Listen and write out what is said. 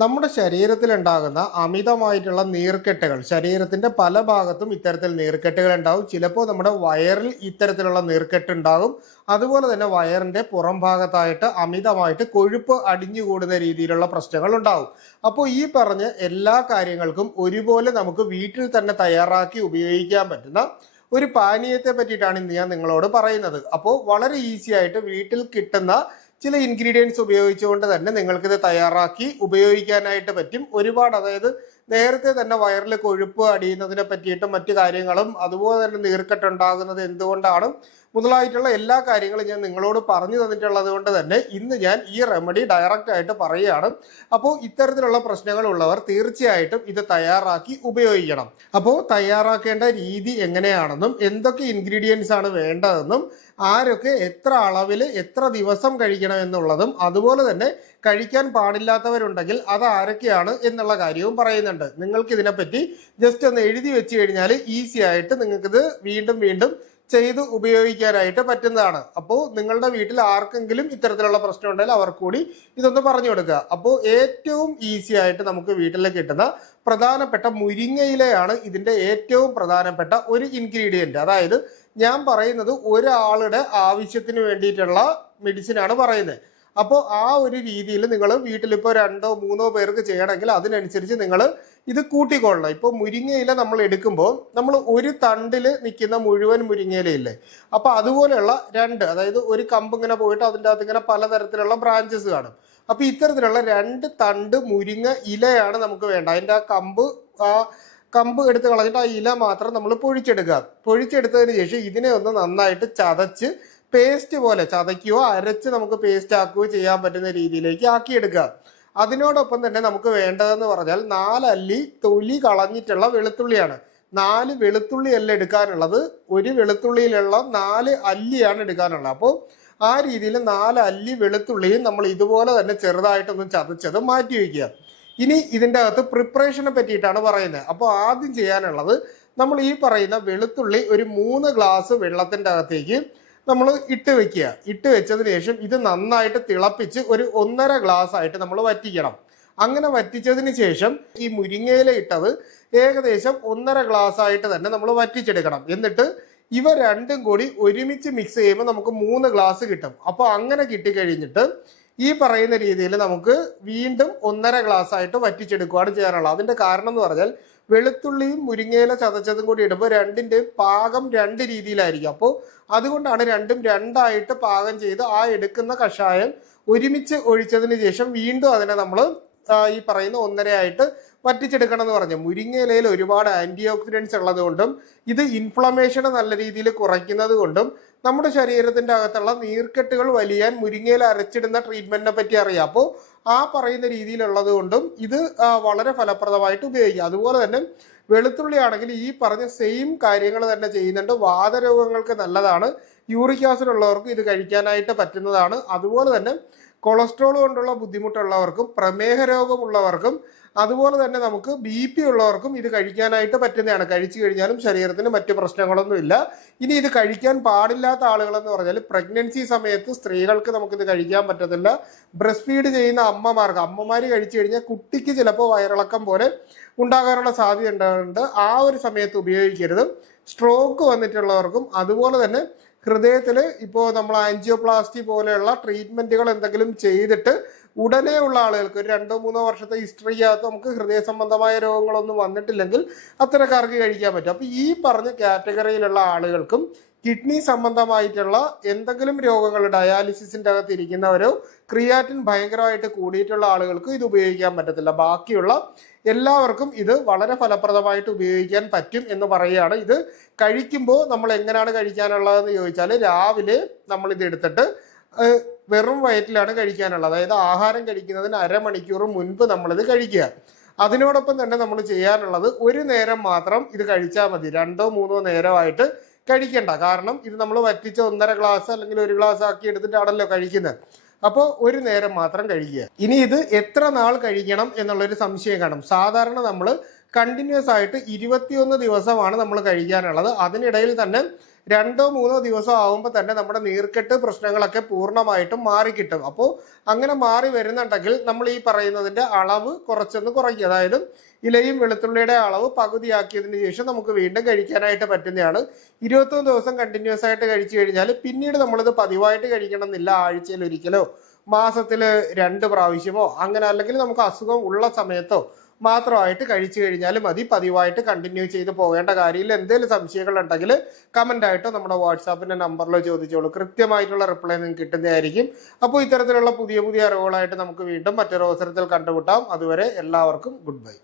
നമ്മുടെ ശരീരത്തിലുണ്ടാകുന്ന അമിതമായിട്ടുള്ള നീർക്കെട്ടുകൾ, ശരീരത്തിന്റെ പല ഭാഗത്തും ഇത്തരത്തിൽ നീർക്കെട്ടുകൾ ഉണ്ടാവും. ചിലപ്പോൾ നമ്മുടെ വയറിൽ ഇത്തരത്തിലുള്ള നീർക്കെട്ടുണ്ടാകും. അതുപോലെ തന്നെ വയറിന്റെ പുറം ഭാഗത്തായിട്ട് അമിതമായിട്ട് കൊഴുപ്പ് അടിഞ്ഞുകൂടുന്ന രീതിയിലുള്ള പ്രശ്നങ്ങൾ ഉണ്ടാവും. അപ്പോൾ ഈ പറഞ്ഞ എല്ലാ കാര്യങ്ങൾക്കും ഒരുപോലെ നമുക്ക് വീട്ടിൽ തന്നെ തയ്യാറാക്കി ഉപയോഗിക്കാൻ പറ്റുന്ന ഒരു പാനീയത്തെ പറ്റിയിട്ടാണ് ഇന്ന് ഞാൻ നിങ്ങളോട് പറയുന്നത്. അപ്പോൾ വളരെ ഈസി ആയിട്ട് വീട്ടിൽ കിട്ടുന്ന ചില ഇൻഗ്രീഡിയൻസ് ഉപയോഗിച്ചുകൊണ്ട് തന്നെ നിങ്ങൾക്കിത് തയ്യാറാക്കി ഉപയോഗിക്കാനായിട്ട് പറ്റും. ഒരുപാട്, അതായത് നേരത്തെ തന്നെ വയറിൽ കൊഴുപ്പ് അടിയുന്നതിനെ പറ്റിയിട്ടും മറ്റു കാര്യങ്ങളും അതുപോലെ തന്നെ നീർക്കെട്ടുണ്ടാകുന്നത് എന്തുകൊണ്ടാണ് മുതലായിട്ടുള്ള എല്ലാ കാര്യങ്ങളും ഞാൻ നിങ്ങളോട് പറഞ്ഞു തന്നിട്ടുള്ളത് കൊണ്ട് തന്നെ ഇന്ന് ഞാൻ ഈ റെമഡി ഡയറക്റ്റ് ആയിട്ട് പറയുകയാണ്. അപ്പോൾ ഇത്തരത്തിലുള്ള പ്രശ്നങ്ങൾ ഉള്ളവർ തീർച്ചയായിട്ടും ഇത് തയ്യാറാക്കി ഉപയോഗിക്കണം. അപ്പോൾ തയ്യാറാക്കേണ്ട രീതി എങ്ങനെയാണെന്നും എന്തൊക്കെ ഇൻഗ്രീഡിയൻസ് ആണ് വേണ്ടതെന്നും ആരൊക്കെ എത്ര അളവിൽ എത്ര ദിവസം കഴിക്കണം എന്നുള്ളതും അതുപോലെ തന്നെ കഴിക്കാൻ പാടില്ലാത്തവരുണ്ടെങ്കിൽ അത് ആരൊക്കെയാണ് എന്നുള്ള കാര്യവും പറയുന്നുണ്ട്. നിങ്ങൾക്ക് ഇതിനെപ്പറ്റി ജസ്റ്റ് ഒന്ന് എഴുതി വെച്ച് കഴിഞ്ഞാൽ ഈസി ആയിട്ട് നിങ്ങൾക്കിത് വീണ്ടും വീണ്ടും ചെയ്ത് ഉപയോഗിക്കാനായിട്ട് പറ്റുന്നതാണ്. അപ്പോൾ നിങ്ങളുടെ വീട്ടിൽ ആർക്കെങ്കിലും ഇത്തരത്തിലുള്ള പ്രശ്നം ഉണ്ടെങ്കിൽ അവർക്ക് കൂടി ഇതൊന്ന് പറഞ്ഞു കൊടുക്കുക. അപ്പോൾ ഏറ്റവും ഈസി ആയിട്ട് നമുക്ക് വീട്ടിൽ കിട്ടുന്ന പ്രധാനപ്പെട്ട മുരിങ്ങയിലയാണ് ഇതിന്റെ ഏറ്റവും പ്രധാനപ്പെട്ട ഒരു ഇൻഗ്രീഡിയന്റ്. അതായത് ഞാൻ പറയുന്നത് ഒരാളുടെ ആവശ്യത്തിന് വേണ്ടിയിട്ടുള്ള മെഡിസിൻ ആണ് പറയുന്നത്. അപ്പോൾ ആ ഒരു രീതിയിൽ നിങ്ങൾ വീട്ടിലിപ്പോൾ 2-3 പേർക്ക് ചെയ്യണമെങ്കിൽ അതിനനുസരിച്ച് നിങ്ങൾ ഇത് കൂട്ടിക്കൊള്ളണം. ഇപ്പോൾ മുരിങ്ങയില നമ്മൾ എടുക്കുമ്പോൾ നമ്മൾ ഒരു തണ്ടിൽ നിൽക്കുന്ന മുഴുവൻ മുരിങ്ങയിലയില്ലേ, അപ്പോൾ അതുപോലെയുള്ള അതായത് ഒരു കമ്പ് ഇങ്ങനെ പോയിട്ട് അതിൻ്റെ അകത്ത് ഇങ്ങനെ പലതരത്തിലുള്ള ബ്രാഞ്ചസ് കാണും. അപ്പോൾ ഇത്തരത്തിലുള്ള 2 തണ്ട് മുരിങ്ങ ഇലയാണ് നമുക്ക് വേണ്ട. അതിൻ്റെ ആ കമ്പ് എടുത്ത് കളഞ്ഞിട്ട് ആ ഇല മാത്രം നമ്മൾ പൊഴിച്ചെടുക്കുക. പൊഴിച്ചെടുത്തതിന് ശേഷം ഇതിനെ ഒന്ന് നന്നായിട്ട് ചതച്ച് പേസ്റ്റ് പോലെ ചതയ്ക്കുകയോ അരച്ച് നമുക്ക് പേസ്റ്റ് ആക്കുകയോ ചെയ്യാൻ പറ്റുന്ന രീതിയിലേക്ക് ആക്കിയെടുക്കുക. അതിനോടൊപ്പം തന്നെ നമുക്ക് വേണ്ടതെന്ന് പറഞ്ഞാൽ 4 അല്ലി തൊലി കളഞ്ഞിട്ടുള്ള വെളുത്തുള്ളിയാണ്. 4 വെളുത്തുള്ളി അല്ല എടുക്കാനുള്ളത്, ഒരു വെളുത്തുള്ളിയിലുള്ള 4 അല്ലിയാണ് എടുക്കാനുള്ളത്. അപ്പോൾ ആ രീതിയിൽ 4 അല്ലി വെളുത്തുള്ളിയും നമ്മൾ ഇതുപോലെ തന്നെ ചെറുതായിട്ടൊന്ന് ചതച്ചത് മാറ്റി വയ്ക്കുക. ഇനി ഇതിൻ്റെ അകത്ത് പ്രിപ്പറേഷനെ പറ്റിയിട്ടാണ് പറയുന്നത്. അപ്പോൾ ആദ്യം ചെയ്യാനുള്ളത്, നമ്മൾ ഈ പറയുന്ന വെളുത്തുള്ളി ഒരു 3 ഗ്ലാസ് വെള്ളത്തിൻ്റെ അകത്തേക്ക് നമ്മൾ ഇട്ട് വെക്കുക. ഇട്ട് വെച്ചതിന് ശേഷം ഇത് നന്നായിട്ട് തിളപ്പിച്ച് ഒരു 1.5 ഗ്ലാസ് ആയിട്ട് നമ്മൾ വറ്റിക്കണം. അങ്ങനെ വറ്റിച്ചതിന് ശേഷം ഈ മുരിങ്ങയില ഇട്ടത് ഏകദേശം 1.5 ഗ്ലാസ് ആയിട്ട് തന്നെ നമ്മൾ വറ്റിച്ചെടുക്കണം. എന്നിട്ട് ഇവ രണ്ടും കൂടി ഒരുമിച്ച് മിക്സ് ചെയ്യുമ്പോൾ നമുക്ക് 3 ഗ്ലാസ് കിട്ടും. അപ്പോൾ അങ്ങനെ കിട്ടിക്കഴിഞ്ഞിട്ട് ഈ പറയുന്ന രീതിയിൽ നമുക്ക് വീണ്ടും 1.5 ഗ്ലാസ് ആയിട്ട് വറ്റിച്ചെടുക്കുകയാണ് ചെയ്യാനുള്ളത്. അതിന്റെ കാരണം എന്ന് പറഞ്ഞാൽ വെളുത്തുള്ളിയും മുരിങ്ങയില ചതച്ചതും കൂടി ഇടുമ്പോൾ രണ്ടിന്റെയും പാകം 2 രീതിയിലായിരിക്കും. അപ്പോൾ അതുകൊണ്ടാണ് രണ്ടും 2 ആയിട്ട് പാകം ചെയ്ത് ആ എടുക്കുന്ന കഷായം ഒരുമിച്ച് ഒഴിച്ചതിന് ശേഷം വീണ്ടും അതിനെ നമ്മൾ ഈ പറയുന്ന 1.5 ആയിട്ട് വറ്റിച്ചെടുക്കണം എന്ന് പറഞ്ഞു. മുരിങ്ങയിലയിൽ ഒരുപാട് ആന്റി ഓക്സിഡൻസ് ഉള്ളത് കൊണ്ടും ഇത് ഇൻഫ്ലമേഷൻ നല്ല രീതിയിൽ കുറയ്ക്കുന്നത് കൊണ്ടും നമ്മുടെ ശരീരത്തിന്റെ അകത്തുള്ള നീർക്കെട്ടുകൾ വലിയാൻ മുരിങ്ങയില അരച്ചിടുന്ന ട്രീറ്റ്മെന്റിനെ പറ്റി അറിയാം. അപ്പോൾ ആ പറയുന്ന രീതിയിലുള്ളത് കൊണ്ടും ഇത് വളരെ ഫലപ്രദമായിട്ട് ഉപയോഗിക്കാം. അതുപോലെ തന്നെ വെളുത്തുള്ളി ആണെങ്കിൽ ഈ പറഞ്ഞ സെയിം കാര്യങ്ങൾ തന്നെ ചെയ്യുന്നുണ്ട്. വാതരോഗങ്ങൾക്ക് നല്ലതാണ്. യൂറിക് ആസിഡ് ഉള്ളവർക്കും ഇത് കഴിക്കാനായിട്ട് പറ്റുന്നതാണ്. അതുപോലെ തന്നെ കൊളസ്ട്രോൾ കൊണ്ടുള്ള ബുദ്ധിമുട്ടുള്ളവർക്കും പ്രമേഹ രോഗമുള്ളവർക്കും അതുപോലെ തന്നെ നമുക്ക് BP ഉള്ളവർക്കും ഇത് കഴിക്കാനായിട്ട് പറ്റുന്നതാണ്. കഴിച്ചു കഴിഞ്ഞാലും ശരീരത്തിന് മറ്റു പ്രശ്നങ്ങളൊന്നുമില്ല. ഇനി ഇത് കഴിക്കാൻ പാടില്ലാത്ത ആളുകളെന്ന് പറഞ്ഞാൽ പ്രഗ്നൻസി സമയത്ത് സ്ത്രീകൾക്ക് നമുക്കിത് കഴിക്കാൻ പറ്റത്തില്ല. ബ്രസ്റ്റ് ഫീഡ് ചെയ്യുന്ന അമ്മമാർ കഴിച്ചു കഴിഞ്ഞാൽ കുട്ടിക്ക് ചിലപ്പോൾ വയറിളക്കം പോലെ ഉണ്ടാകാനുള്ള സാധ്യത ഉണ്ടാകുന്നുണ്ട്. ആ ഒരു സമയത്ത് ഉപയോഗിക്കരുത്. സ്ട്രോക്ക് വന്നിട്ടുള്ളവർക്കും അതുപോലെ തന്നെ ഹൃദയത്തിൽ ഇപ്പോൾ നമ്മൾ ആൻജിയോപ്ലാസ്റ്റി പോലെയുള്ള ട്രീറ്റ്മെന്റുകൾ എന്തെങ്കിലും ചെയ്തിട്ട് ഉടനെ ഉള്ള ആളുകൾക്ക് ഒരു 2-3 വർഷത്തെ ഹിസ്റ്ററിക്കകത്ത് നമുക്ക് ഹൃദയ സംബന്ധമായ രോഗങ്ങളൊന്നും വന്നിട്ടില്ലെങ്കിൽ അത്തരക്കാർക്ക് കഴിക്കാൻ പറ്റും. അപ്പോൾ ഈ പറഞ്ഞ കാറ്റഗറിയിലുള്ള ആളുകൾക്കും കിഡ്നി സംബന്ധമായിട്ടുള്ള എന്തെങ്കിലും രോഗങ്ങൾ, ഡയാലിസിസിന്റെ അകത്ത് ഇരിക്കുന്നവരോ ക്രിയാറ്റിൻ ഭയങ്കരമായിട്ട് കൂടിയിട്ടുള്ള ആളുകൾക്ക് ഇത് ഉപയോഗിക്കാൻ പറ്റത്തില്ല. ബാക്കിയുള്ള എല്ലാവർക്കും ഇത് വളരെ ഫലപ്രദമായിട്ട് ഉപയോഗിക്കാൻ പറ്റും എന്ന് പറയുകയാണ്. ഇത് കഴിക്കുമ്പോൾ നമ്മൾ എങ്ങനെയാണ് കഴിക്കാനുള്ളതെന്ന് ചോദിച്ചാൽ രാവിലെ നമ്മൾ ഇത് എടുത്തിട്ട് വെറും വയറ്റിലാണ് കഴിക്കാനുള്ളത്. അതായത് ആഹാരം കഴിക്കുന്നതിന് അരമണിക്കൂർ മുൻപ് നമ്മളിത് കഴിക്കുക. അതിനോടൊപ്പം തന്നെ നമ്മൾ ചെയ്യാനുള്ളത് ഒരു നേരം മാത്രം ഇത് കഴിച്ചാൽ മതി. 2-3 നേരമായിട്ട് കഴിക്കണ്ട. കാരണം ഇത് നമ്മൾ വറ്റിച്ച 1.5 ഗ്ലാസ് അല്ലെങ്കിൽ 1 ഗ്ലാസ് ആക്കി എടുത്തിട്ടാണല്ലോ കഴിക്കുന്നത്. അപ്പോൾ ഒരു നേരം മാത്രം കഴിക്കുക. ഇനി ഇത് എത്ര നാൾ കഴിക്കണം എന്നുള്ളൊരു സംശയം കാണും. സാധാരണ നമ്മൾ കണ്ടിന്യൂസ് ആയിട്ട് 21 ദിവസമാണ് നമ്മൾ കഴിക്കാനുള്ളത്. അതിനിടയിൽ തന്നെ 2-3 ദിവസം ആകുമ്പോൾ തന്നെ നമ്മുടെ നീർക്കെട്ട് പ്രശ്നങ്ങളൊക്കെ പൂർണ്ണമായിട്ടും മാറിക്കിട്ടും. അപ്പോൾ അങ്ങനെ മാറി വരുന്നുണ്ടെങ്കിൽ നമ്മൾ ഈ പറയുന്നതിന്റെ അളവ് കുറച്ചൊന്ന് കുറയ്ക്കുക. അതായത് ഇലയും വെളുത്തുള്ളിയുടെ അളവ് പകുതിയാക്കിയതിന് ശേഷം നമുക്ക് വീണ്ടും കഴിക്കാനായിട്ട് പറ്റുന്നതാണ്. 21 ദിവസം കണ്ടിന്യൂസ് ആയിട്ട് കഴിച്ചു കഴിഞ്ഞാൽ പിന്നീട് നമ്മളിത് പതിവായിട്ട് കഴിക്കണം എന്നില്ല. ആഴ്ചയിൽ ഒരിക്കലോ മാസത്തിൽ 2 പ്രാവശ്യമോ അങ്ങനെ, അല്ലെങ്കിൽ നമുക്ക് അസുഖം ഉള്ള സമയത്തോ മാത്രമായിട്ട് കഴിച്ചു കഴിഞ്ഞാൽ മതി. പതിവായിട്ട് കണ്ടിന്യൂ ചെയ്ത് പോകേണ്ട കാര്യമില്ല. എന്തെങ്കിലും സംശയങ്ങൾ ഉണ്ടെങ്കിൽ കമന്റ് ആയിട്ടോ നമ്മുടെ വാട്സാപ്പിന്റെ നമ്പറിലോ ചോദിച്ചോളൂ. കൃത്യമായിട്ടുള്ള റിപ്ലൈ നിങ്ങൾക്ക് കിട്ടുന്നതായിരിക്കും. അപ്പോൾ ഇത്തരത്തിലുള്ള പുതിയ പുതിയ അറിവുകളായിട്ട് നമുക്ക് വീണ്ടും മറ്റൊരു അവസരത്തിൽ കണ്ടുമുട്ടാം. അതുവരെ എല്ലാവർക്കും ഗുഡ് ബൈ.